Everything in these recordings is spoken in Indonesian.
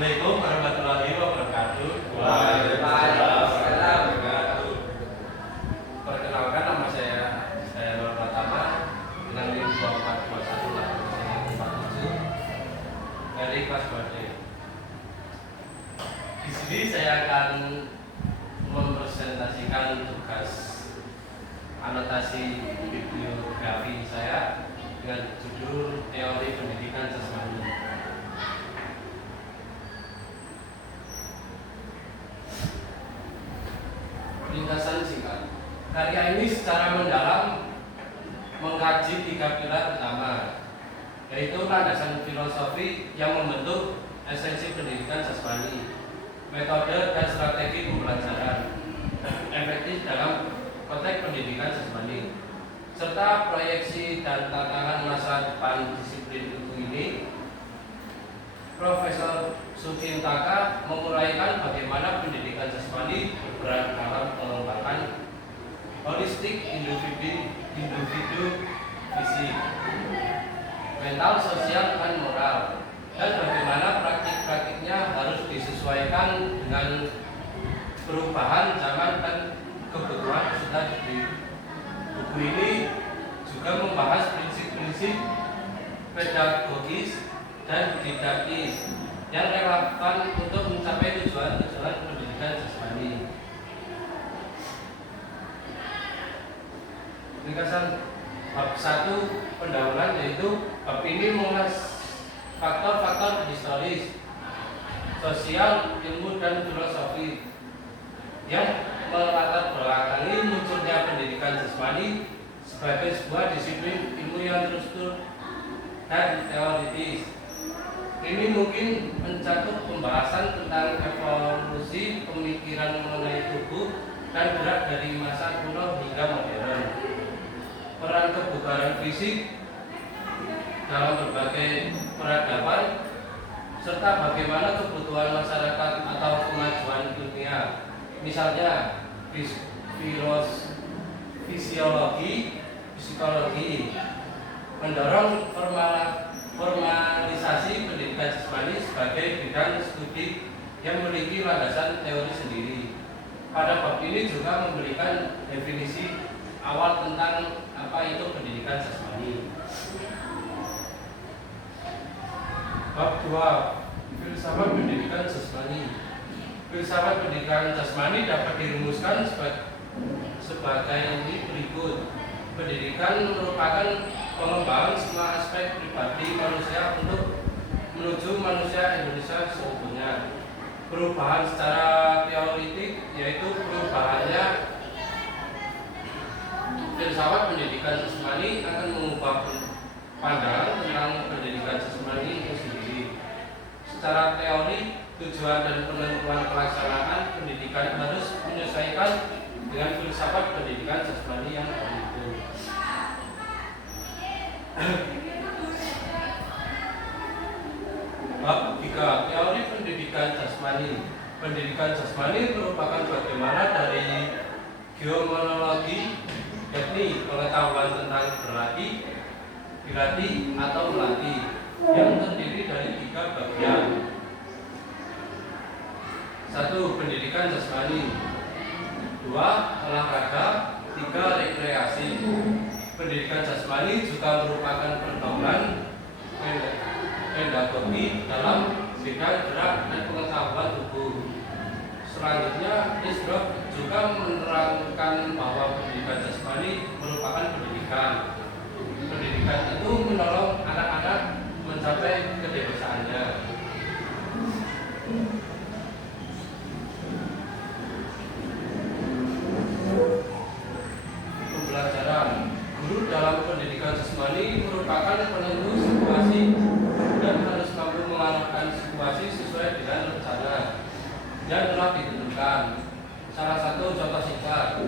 Assalamualaikum warahmatullahi wabarakatuh. Waalaikumsalam warahmatullahi wabarakatuh. Perkenalkan, nama saya Nur Pratama dengan NIM 2421 dari kelas 2D. Di sini saya akan mempresentasikan tugas anotasi bibliografi saya dengan judul Teori Pendidikan Jasmani. Ringkasan singkat. Karya ini secara mendalam mengkaji 3 pilar utama, yaitu landasan filosofi yang membentuk esensi pendidikan jasmani, metode dan strategi pembelajaran efektif dalam konteks pendidikan jasmani, serta proyeksi dan tantangan masa depan disiplin ilmu ini. Profesor Sukintaka menguraikan bagaimana pendidikan jasmani berperan dalam mengembangkan holistik individu fisik, mental, sosial, dan moral, dan bagaimana praktik-praktiknya harus disesuaikan dengan perubahan zaman dan kebutuhan peserta didik. Buku ini juga membahas prinsip-prinsip pedagogis dan didaktis yang relevan untuk mencapai tujuan-tujuan pendidikan jasmani. Ringkasan bab 1 pendahuluan, yaitu bab ini mengulas faktor-faktor historis, sosial, ilmu, dan filosofi yang melatar belakangi munculnya pendidikan jasmani sebagai sebuah disiplin ilmu yang terstruktur dan teoritis. Ini mungkin mencakup pembahasan tentang evolusi pemikiran mengenai tubuh dan gerak dari masa kuno hingga modern, peran kebugaran fisik dalam berbagai peradaban, serta bagaimana kebutuhan masyarakat atau kemajuan dunia, misalnya fisiologi, psikologi, mendorong formalisasi pendidikan jasmani sebagai bidang studi yang memiliki landasan teori sendiri. Pada bab ini juga memberikan definisi awal tentang apa itu pendidikan jasmani. Bab 2, filsafat pendidikan jasmani. Filsafat pendidikan jasmani dapat dirumuskan sebagai berikut. Pendidikan merupakan pengembangan semua aspek pribadi manusia untuk menuju manusia Indonesia seutuhnya. Perubahan secara teoritik, yaitu perubahannya filsafat pendidikan jasmani akan mengubah pandangan tentang pendidikan jasmani itu sendiri. Secara teori, tujuan dan penentuan pelaksanaan pendidikan harus menyesuaikan dengan filsafat pendidikan jasmani yang baru. Bab 3, teori pendidikan jasmani. Pendidikan jasmani merupakan bagaimana dari geomonologi, yakni pengetahuan tentang berlatih, dilatih atau melatih, yang terdiri dari 3 bagian. 1. Pendidikan jasmani. 2. Olahraga. 3. Rekreasi. Pendidikan jasmani juga merupakan pergaulan pedagogi dalam bidang gerak dan pengetahuan tubuh. Selanjutnya, Isdok juga menerangkan bahwa pendidikan jasmani merupakan pendidikan. Pendidikan itu menolong anak-anak mencapai kedewasaannya. Pembelajaran. Guru dalam pendidikan jasmani merupakan penentu situasi dan harus mampu mengarahkan situasi sesuai dengan rencana yang telah ditentukan. Salah satu contoh singkat,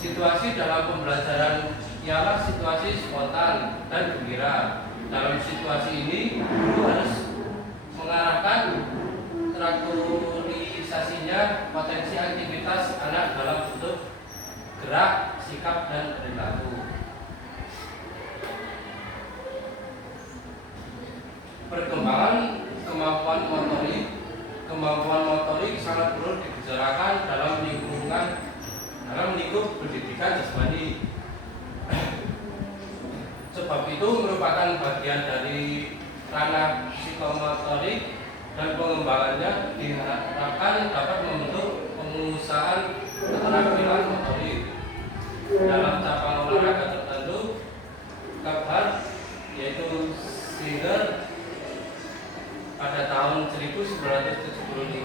situasi dalam pembelajaran ialah situasi spontan dan gembira. Dalam situasi ini, guru harus mengarahkan traktorisasinya potensi aktivitas anak dalam bentuk gerak, sikap, dan perilaku. Perkembangan kemampuan motorik kemampuan motorik sangat perlu dibicarakan dalam lingkup pendidikan jasmani. Sebab itu merupakan bagian dari ranah psikomotorik dan pengembangannya diharapkan dapat membentuk pengusahaan keterampilan motorik dalam cabang olahraga tertentu. Kabar yaitu Singer pada tahun 1975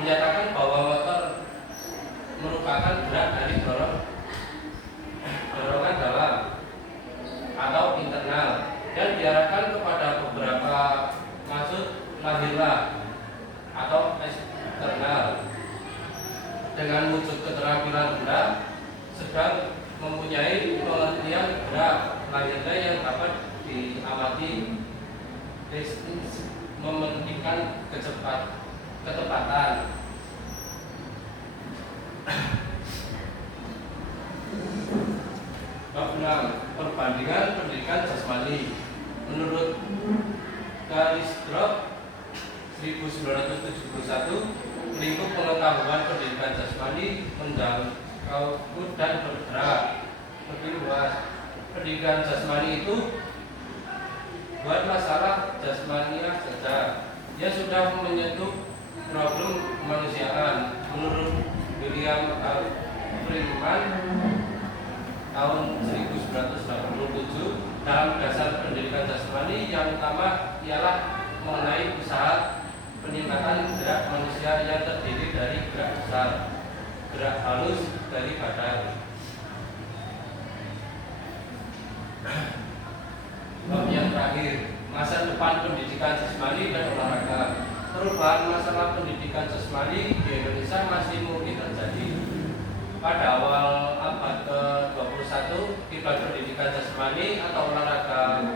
menyatakan bahwa motor merupakan gerak dari dorongan dalam atau internal dan diarahkan kepada beberapa maksud lahirlah atau eksternal dengan wujud keterampilan gerak sedang mempunyai pengertian gerak lahirnya yang dapat diamati mementingkan ketepatan. Bab 6. Perbandingan pendidikan jasmani. Menurut Kalistrop 1971, lingkup pengetahuan pendidikan jasmani menjangkau dan bergerak lebih luas. Pendidikan jasmani itu buat masalah jasmania saja. Dia sudah menyentuh problem kemanusiaan. Menurut William Freeman tahun 1987, dalam dasar pendidikan jasmani yang utama ialah mengenai usaha peningkatan gerak manusia yang terdiri dari gerak besar, gerak halus dari badan. Bab yang terakhir, masa depan pendidikan jasmani dan olahraga. Perubahan masalah pendidikan jasmani di Indonesia masih mungkin terjadi. Pada awal abad ke-21, kiblat pendidikan jasmani atau olahraga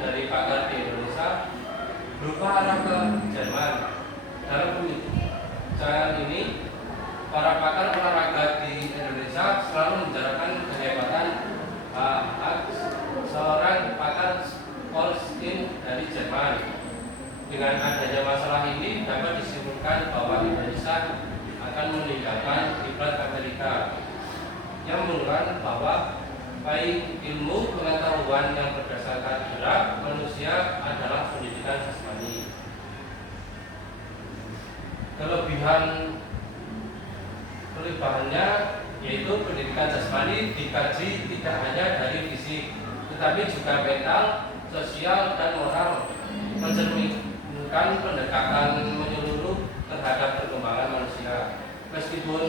dari pakar di Indonesia berupa arah ke Jerman. Dalam pembicaraan ini, para pakar olahraga di Indonesia selalu membicarakan kehebatan seorang pakar Holstein dari Jerman. Dengan adanya masalah ini dapat disimpulkan bahwa Indonesia akan meninggalkan kiblat Amerika yang menunjukkan bahwa baik ilmu pengetahuan yang berdasarkan gerak manusia adalah pendidikan jasmani. Kelebihannya yaitu pendidikan jasmani dikaji tidak hanya dari fisik, tetapi juga mental, sosial, dan moral, mencerminkan pendekatan menyeluruh terhadap perkembangan manusia. Meskipun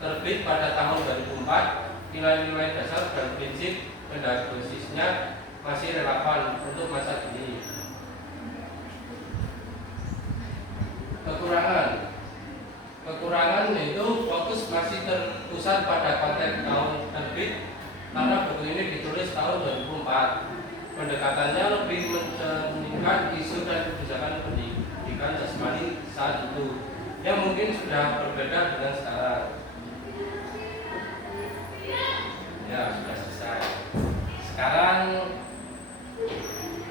terbit pada tahun 2004, nilai-nilai dasar dan prinsip pedagogiknya masih relevan untuk masa kini. Kekurangan yaitu fokus masih terpusat pada konteks tahun terbit karena buku ini ditulis tahun 2004. Pendekatannya lebih mencerminkan isu dan kebijakan pendidikan jasmani saat itu yang mungkin sudah berbeda dengan sekarang. Ya, sudah selesai. Sekarang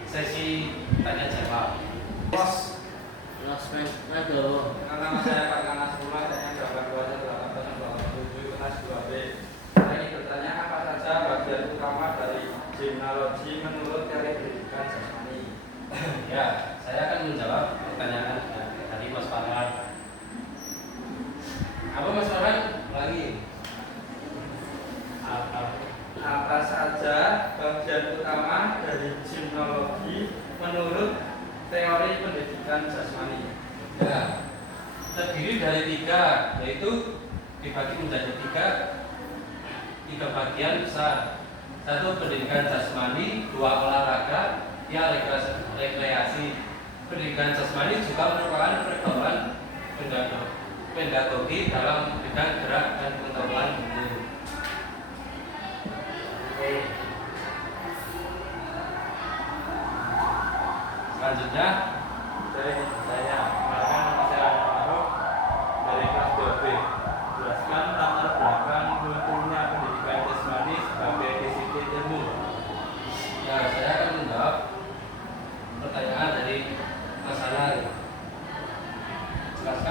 sesi tanya jawab. Nama saya Pak Kanas Pula, saya berapa 287 kelas 2B. Saya ingin bertanya apa saja bagian utama dari gimnalogi menurut teori pendidikan jasmani. Ya, saya akan menjawab pertanyaan dari Mas Farhan. Apa Mas Farhan? Lagi. Apa saja bagian utama dari gimnologi menurut teori pendidikan jasmani? Ya, terdiri dari 3, yaitu dibagi menjadi 3 bagian besar. 1 pendidikan jasmani, 2 olahraga, 3 rekreasi. Pendidikan jasmani juga merupakan pergaulan pedagogi dalam bidang gerak dan pengetahuan umum. Selanjutnya saya kenalkan nama saya Faruk dari kelas 2B. Jelaskan latar belakang munculnya pendidikan jasmani sebagai disiplin ilmu. Ya, saya akan menjawab pertanyaan dari Mas Anang. Jelaskan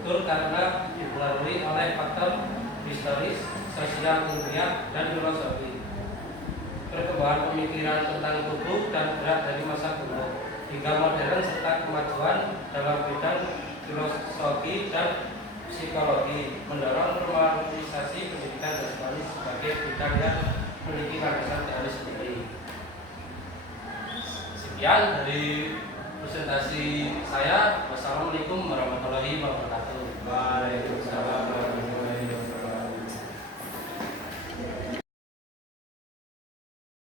struktur karena dipengaruhi oleh faktor historis, sosial ilmiah, dan filosofi. Perkembangan pemikiran tentang tubuh dan gerak dari masa kuno hingga modern serta kemajuan dalam bidang filosofi dan psikologi mendorong normalisasi pendidikan jasmani sebagai bidang yang memiliki landasan teori sendiri. Sekian dari presentasi saya. Wassalamualaikum warahmatullahi wabarakatuh. Waalaikumsalam.